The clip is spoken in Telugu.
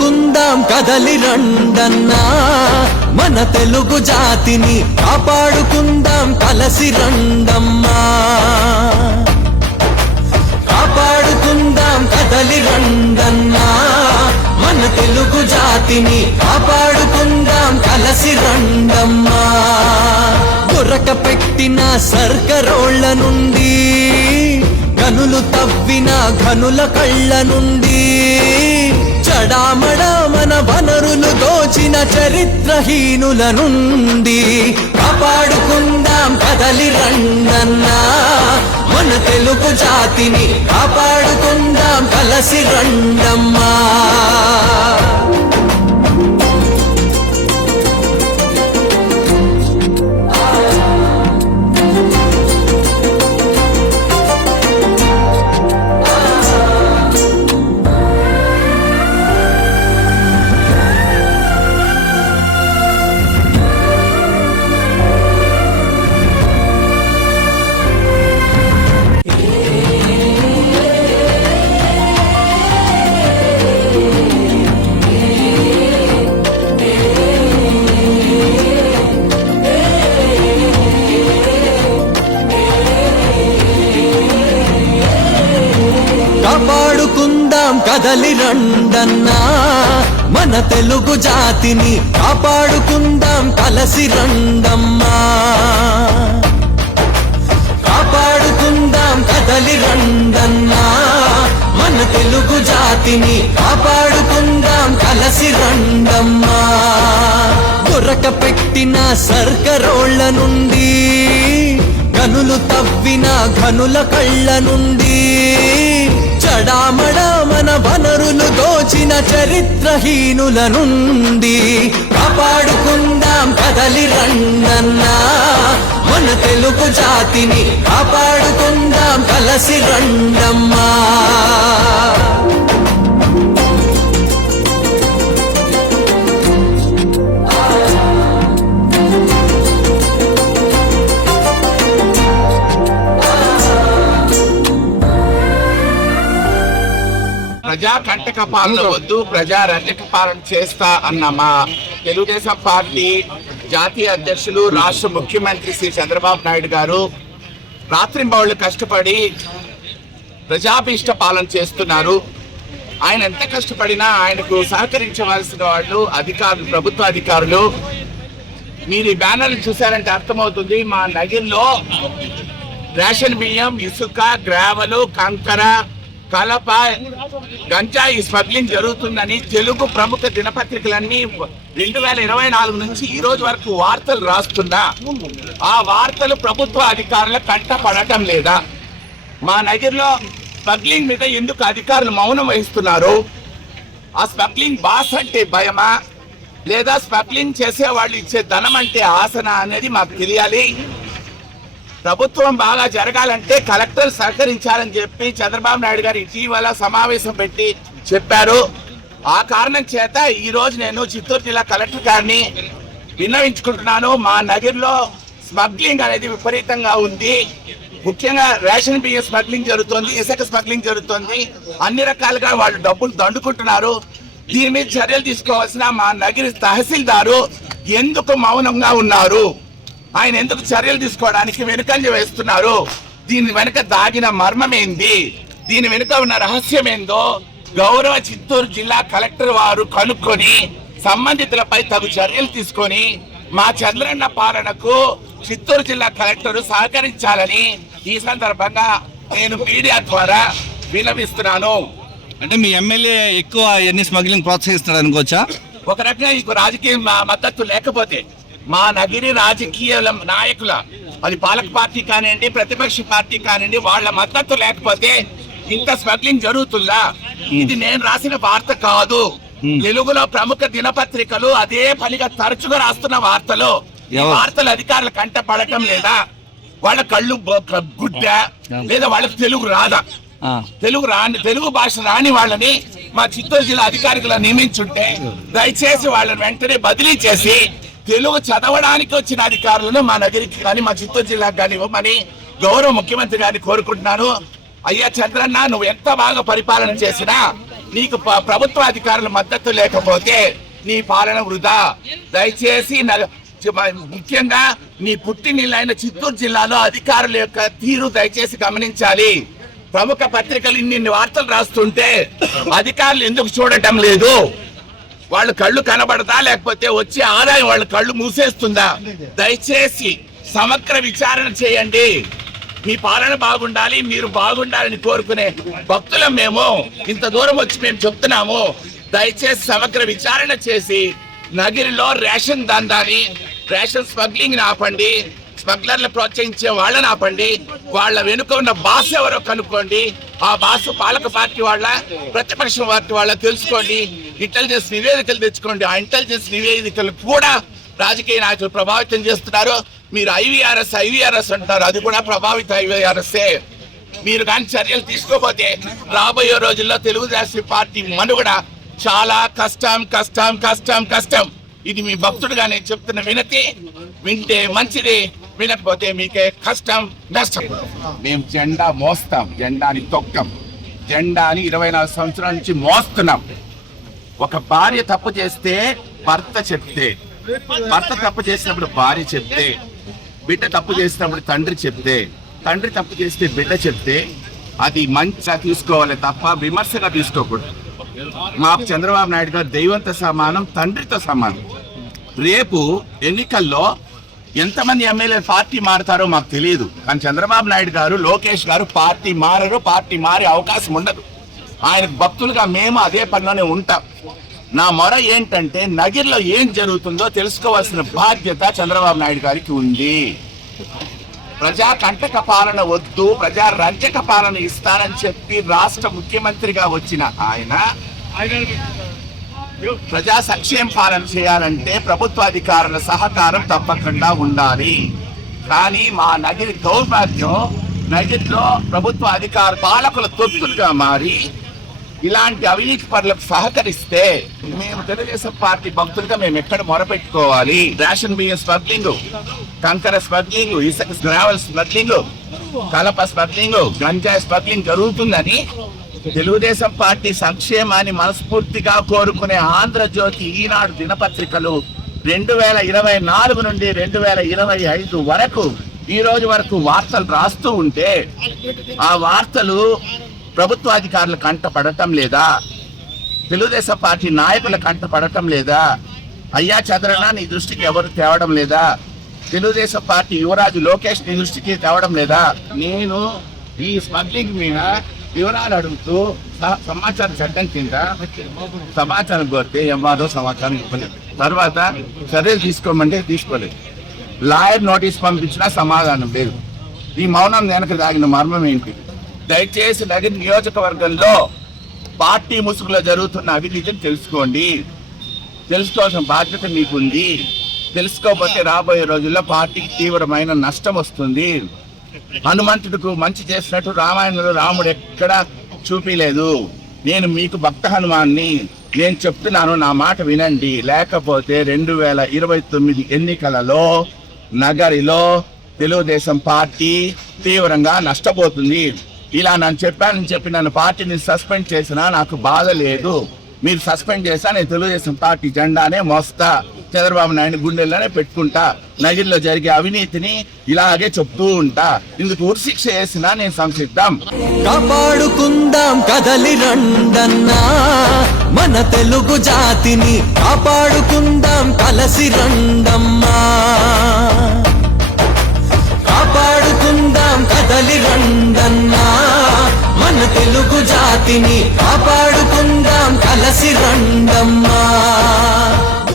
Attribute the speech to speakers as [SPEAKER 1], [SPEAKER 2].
[SPEAKER 1] కదలి రండన్నా. మన తెలుగు జాతిని కాపాడుకుందాం కలసి రండమ్మా. కాపాడుకుందాం కదలి రండన్నా. మన తెలుగు జాతిని కాపాడుకుందాం కలసి రండమ్మా. దొరక పెట్టిన సర్కరోళ్ళ నుండి గనులు తవ్విన ఘనుల కళ్ళ నుండి. చడామడ మన వనరులు దోచిన చరిత్రహీనుల నుండి కాపాడుకుందాం కదలి రండన్నా. మన తెలుగు జాతిని కాపాడుకుందాం కలసి రండమ్మా. మన తెలుగు జాతిని కాపాడుకుందాం కలసి రండమ్మా. కాపాడుకుందాం కదలి రండన్నా. మన తెలుగు జాతిని కాపాడుకుందాం కలసి రండమ్మా. దొరక పెట్టిన సర్కరోళ్ళ నుండి గనులు తవ్విన ఘనుల కళ్ళ నుండి. చడామడ మన వనరులు దోచిన చరిత్రహీనుల నుండి కాపాడుకుందాం కదలి రండన్నా. మన తెలుగు జాతిని కాపాడుకుందాం కలసి రండమ్మా.
[SPEAKER 2] ప్రజా కంటక పాలన వద్దు ప్రజా రంజక పాలన చేస్తా అన్న మా తెలుగుదేశం పార్టీ జాతీయ అధ్యక్షులు రాష్ట్ర ముఖ్యమంత్రి శ్రీ చంద్రబాబు నాయుడు గారు రాత్రింబౌళ్ళు కష్టపడి ప్రజాభీష్ట పాలన చేస్తున్నారు. ఆయన ఎంత కష్టపడినా ఆయనకు సహకరించవలసిన వాళ్ళు అధికారులు ప్రభుత్వ అధికారులు. మీరు ఈ బ్యానర్లు చూసారంటే అర్థమవుతుంది మా నగిరిలో రేషన్ బియ్యం ఇసుక గ్రావెలు కంకర కలప గంజాయి స్మగ్లింగ్ జరుగుతుందని తెలుగు ప్రముఖ దినపత్రికలన్నీ రెండు వేల ఇరవై నాలుగు నుంచి ఈ రోజు వరకు వార్తలు రాస్తున్నా. ఆ వార్తలు ప్రభుత్వ అధికారుల కంట పడటం లేదా? మా నగర్లో స్మగ్లింగ్ మీద ఎందుకు అధికారులు మౌనం వహిస్తున్నారు? ఆ స్మగ్లింగ్ బాస్ అంటే భయమా? లేదా స్మగ్లింగ్ చేసే వాళ్ళు ఇచ్చే ధనం అంటే ఆసన అనేది మాకు తెలియాలి. ప్రభుత్వం బాగా జరగాలంటే కలెక్టర్ సహకరించాలని చెప్పి చంద్రబాబు నాయుడు గారు ఇటీవల సమావేశం పెట్టి చెప్పారు. ఆ కారణం చేత ఈ రోజు నేను చిత్తూరు జిల్లా కలెక్టర్ గారిని విన్నవించుకుంటున్నాను. మా నగర్లో స్మగ్లింగ్ అనేది విపరీతంగా ఉంది. ముఖ్యంగా రేషన్ బియ్యం స్మగ్లింగ్ జరుగుతుంది ఇసుక స్మగ్లింగ్ జరుగుతుంది. అన్ని రకాలుగా వాళ్ళు డబ్బులు దండుకుంటున్నారు. దీని మీద చర్యలు తీసుకోవాల్సిన మా నగిరి తహసీల్దారు ఎందుకు మౌనంగా ఉన్నారు? ఆయన ఎందుకు చర్యలు తీసుకోవడానికి వెనుకంజ వేస్తున్నారు? దీని వెనుక దాగిన మర్మం ఏంది? దీని వెనుక ఉన్న రహస్యం ఏందో గౌరవ చిత్తూరు జిల్లా కలెక్టర్ వారు కనుక్కొని సంబంధితులపై తగు చర్యలు తీసుకొని మా చంద్రన్న పాలనకు చిత్తూరు జిల్లా కలెక్టర్ సహకరించాలని ఈ సందర్భంగా నేను మీడియా ద్వారా వినవిస్తున్నాను
[SPEAKER 3] అంటే మీ ఎమ్మెల్యే ఎక్కువ ఎన్ని స్మగ్లింగ్ ప్రోత్సహిస్తున్నాడు అనుకోవచ్చా?
[SPEAKER 2] ఒక రకంగా రాజకీయ మద్దతు లేకపోతే మా నగిరి రాజకీయ నాయకుల అది పాలక పార్టీ కానివ్వండి ప్రతిపక్ష పార్టీ కానివ్వండి వాళ్ళ మద్దతు లేకపోతే ఇంత స్మగ్లింగ్ జరుగుతుందా? ఇది నేను రాసిన వార్త కాదు. తెలుగులో ప్రముఖ దినపత్రికలు అదే పనిగా తరచుగా రాస్తున్న వార్తలు. ఈ? వార్తలు అధికారుల కంట పడటం లేదా? వాళ్ళ కళ్ళు గుడ్డ? లేదా వాళ్ళకి తెలుగు రాదా. తెలుగు రాని తెలుగు భాష రాని వాళ్ళని మా చిత్తూరు జిల్లా అధికారికులు నియమించుంటే దయచేసి వాళ్ళని వెంటనే బదిలీ చేసి తెలుగు చదవడానికి వచ్చిన అధికారులను మా నగరికి కానీ మా చిత్తూరు జిల్లాకు కానీ ఇవ్వమని గౌరవ ముఖ్యమంత్రి గారిని కోరుకుంటున్నాను. అయ్యా చంద్రన్న నువ్వు ఎంత బాగా పరిపాలన చేసినా నీకు ప- ప్రభుత్వ అధికారుల మద్దతు లేకపోతే నీ పాలన వృధా. దయచేసి ముఖ్యంగా నీ పుట్టినిల్లైన చిత్తూరు జిల్లాలో అధికారుల యొక్క తీరు దయచేసి గమనించాలి. ప్రముఖ పత్రికలు ఇన్ని వార్తలు రాస్తుంటే అధికారులు ఎందుకు చూడటం లేదు? వాళ్ళు కళ్ళు కనబడదా లేకపోతే వచ్చే ఆదాయం వాళ్ళ కళ్ళు మూసేస్తుందా? దయచేసి సమగ్ర విచారణ చేయండి. మీ పాలన బాగుండాలి మీరు బాగుండాలని కోరుకునే భక్తులం మేము. ఇంత దూరం వచ్చి మేము చెప్తున్నాము. దయచేసి సమగ్ర విచారణ చేసి నగిరిలో రేషన్ దందాని రేషన్ స్మగ్లింగ్ ఆపండి. స్మగ్లర్లు ప్రోత్సహించే వాళ్ళని ఆపండి వాళ్ళ వెనుక ఉన్న బాస్ ఎవరో కనుక్కోండి. ఆ బాస్ పాలక పార్టీ వాళ్ళ ప్రతిపక్ష పార్టీ వాళ్ళ తెలుసుకోండి. ఇంటెలిజెన్స్ నివేదికలు తెచ్చుకోండి. ఆ ఇంటెలిజెన్స్ నివేదికలు కూడా రాజకీయ నాయకులు ప్రభావితం చేస్తున్నారు. మీరు ఐవీఆర్ఎస్ ఐవీఆర్ఎస్ అంటారు. అది కూడా ప్రభావిత ఐవీఆర్ఎస్ మీరు కానీ చర్యలు తీసుకోకపోతే రాబోయే రోజుల్లో తెలుగుదేశం పార్టీ మనుగడ చాలా కష్టం కష్టం కష్టం కష్టం. ఇది మీ భక్తుడుగా నేను చెప్తున్న వినతి. వింటే మంచిది. వినకపోతే మీకే కష్టం నష్టం. మేము జెండా మోస్తాం జెండాని తొక్కం. జెండాని ఇరవై నాలుగు సంవత్సరాల నుంచి మోస్తున్నాం. ఒక భార్య తప్పు చేస్తే భర్త చెప్తే భర్త తప్పు చేసినప్పుడు భార్య చెప్తే బిడ్డ తప్పు చేసినప్పుడు తండ్రి చెప్తే తండ్రి తప్పు చేస్తే బిడ్డ చెప్తే అది మంచిగా తీసుకోవాలి తప్ప విమర్శగా తీసుకోకూడదు. మాకు చంద్రబాబు నాయుడు గారు దైవంతో సమానం తండ్రితో సమానం. రేపు ఎన్నికల్లో ఎంతమంది ఎమ్మెల్యే పార్టీ మారుతారో మాకు తెలియదు. కానీ చంద్రబాబు నాయుడు గారు లోకేష్ గారు పార్టీ మారరు పార్టీ మారే అవకాశం ఉండదు. ఆయన భక్తులుగా మేము అదే పనిలోనే ఉంటాం. నా మొర ఏంటంటే నగిరిలో ఏం జరుగుతుందో తెలుసుకోవాల్సిన బాధ్యత చంద్రబాబు నాయుడు గారికి ఉంది. ప్రజా కంటక పాలన వద్దు ప్రజా రంజక పాలన ఇస్తానని చెప్పి రాష్ట్ర ముఖ్యమంత్రిగా వచ్చిన ఆయన ప్రజా సంక్షేమ పాలన చేయాలంటే ప్రభుత్వ అధికారుల సహకారం తప్పకుండా ఉండాలి. కానీ మా నది దౌర్భాగ్యం నదిలో ప్రభుత్వ అధికార పాలకుల తొత్తులుగా మారి ఇలాంటి అవినీతి పనులకు సహకరిస్తే మేము తెలుగుదేశం పార్టీ భక్తులుగా మేము ఎక్కడ మొరపెట్టుకోవాలి? రేషన్ బియ్యం స్మగ్లింగ్ కంకర స్మగ్లింగ్ ఇసుక గ్రావెల్ స్మగ్లింగ్ కలప స్మగ్లింగ్ గంజాయి స్మగ్లింగ్ జరుగుతుందని తెలుగుదేశం పార్టీ సంక్షేమాన్ని మనస్ఫూర్తిగా కోరుకునే ఆంధ్రజ్యోతి ఈనాడు దినపత్రికలు రెండు వేల ఇరవై నాలుగు నుండి రెండు వేల ఇరవై ఐదు వరకు ఈ రోజు వరకు వార్తలు రాస్తూ ఉంటే ఆ వార్తలు ప్రభుత్వ అధికారులు కంటపడటం లేదా? తెలుగుదేశం పార్టీ నాయకుల కంటపడటం లేదా? అయ్యా చంద్రన్న నీ దృష్టికి ఎవరు తేవడం లేదా? తెలుగుదేశం పార్టీ యువరాజు లోకేష్ నీ దృష్టికి తేవడం లేదా? నేను ఈ స్మగ్లింగ్ మీద వివరాలు అడుగుతూ సమాచారం చట్టం కింద సమాచారం కోరితే ఎంఆర్ఓ సమాచారం ఇవ్వలేదు. తర్వాత చర్యలు తీసుకోమంటే తీసుకోలేదు. లాయర్ నోటీస్ పంపించినా సమాధానం లేదు. ఈ మౌనం వెనక దాగిన మర్మం ఏంటి? దయచేసి నగర్ నియోజకవర్గంలో పార్టీ ముసుగులో జరుగుతున్న అవినీతిని తెలుసుకోండి. తెలుసుకోవాల్సిన బాధ్యత మీకుంది. తెలుసుకోకపోతే రాబోయే రోజుల్లో పార్టీకి తీవ్రమైన నష్టం వస్తుంది. హనుమంతుడికి మంచి చేసినట్టు రామాయణంలో రాముడు ఎక్కడా చూపిలేదు. నేను మీకు భక్త హనుమాన్ని నేను చెప్తున్నాను నా మాట వినండి. లేకపోతే రెండు వేల ఇరవై తొమ్మిది ఎన్నికలలో నగరిలో తెలుగుదేశం పార్టీ తీవ్రంగా నష్టపోతుంది. ఇలా నన్ను చెప్పానని చెప్పి నన్ను పార్టీని సస్పెండ్ చేసినా నాకు బాధ లేదు. మీరు సస్పెండ్ చేస్తా నేను తెలుగుదేశం పార్టీ జెండానే మోస్తా. చంద్రబాబు నాయుడు గుండెల్లోనే పెట్టుకుంటా. నగిరిలో జరిగే అవినీతిని ఇలాగే చెప్తూ ఉంటా. ఇందుకు ఉరిశిక్ష వేసినా నేను సంసిద్ధం.
[SPEAKER 1] కాపాడుకుందాం కదలి రండన్నా. మన తెలుగు జాతిని కాపాడుకుందాం కలసి రండమ్మా. కాపాడుకుందాం కదలి రండన్నా. మన తెలుగు జాతిని కాపాడుకుందాం కలసి రండమ్మా.